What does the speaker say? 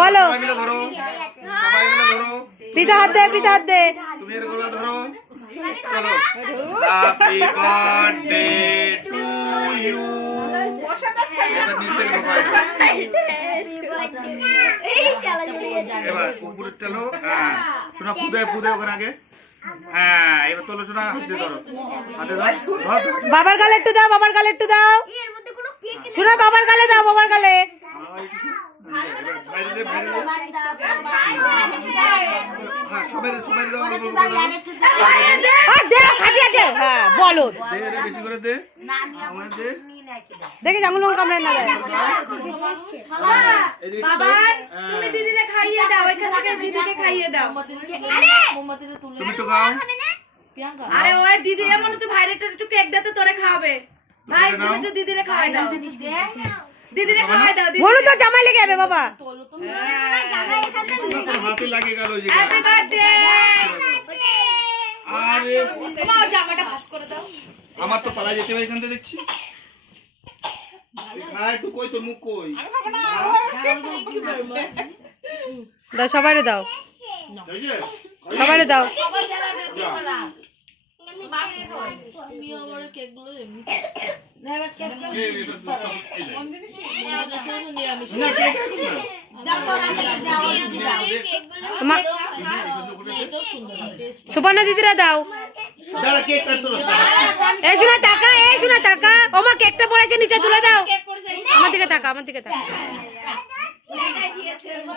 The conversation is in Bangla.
বলো সবাই মিলে ধরো, সবাই মিলে ধরো। পিতা হাত দে, পিতা হাত দে। তুমি এর গলা ধরো, চলো। Happy birthday to you. এবার নিচের লোকায় এবার উপরে চলো। হ্যাঁ শোনা, পুদে পুদে ওখানে আগে। হ্যাঁ এবার তোলো শোনা, হাত দিয়ে ধরো, হাতে ধর, ধর। বাবার গালে একটু দাও, বাবার গালে একটু দাও। শোনা, বাবার গালে দাও, বাবার গালে। এবার বাইরে দে, বাইরে দে। হ্যাঁ সবাই সবাই দাও, অল্প অল্প করে দাও। আর দে, খাজি আছে। হ্যাঁ বলো, দে রে, বেশি করে দে, আমার দে। দেখে আঙুল মাঙুল কামড়ে না দেয়। এদিকে বাবা দাও। তুমি দিদিরে খাইয়ে দাও, এখান থেকে দিদিকে খাইয়ে দাও। তুমি তো খাও। আরে ওই দিদি এমন তো ভাইরেটা একটু কেক দে তো তোরে খাওয়াবে। ভাই তুমি একটু দিদিরে খাওয়াই দাও, দিদিরে খাওয়াই দাও। বলো তো জামাই লেগে যাবে বাবা। তোর হাতে লাগে গেল যে। Happy birthday. আরে তোমার জামাটা ভাঁজ করে দাও। আমার তো পালা যেতে হবে এখান থেকে দেখছি। আর একটু কই, তোর মুখ কই? দাও, সবাইরে দাও, এই যে, সবাইরে দাও। যা। এই, এই, না, কে খাবে না? তোমার সুপর্ণা দিদিরা দাও। দাঁড়া, কেক কাটতে হবে। এই শোনা টাকা, এই শোনা টাকা। ওমা কেকটা পড়েছে নিচে তুলে দাও। আমার দিকে তাকা, আমার দিকে তাকা।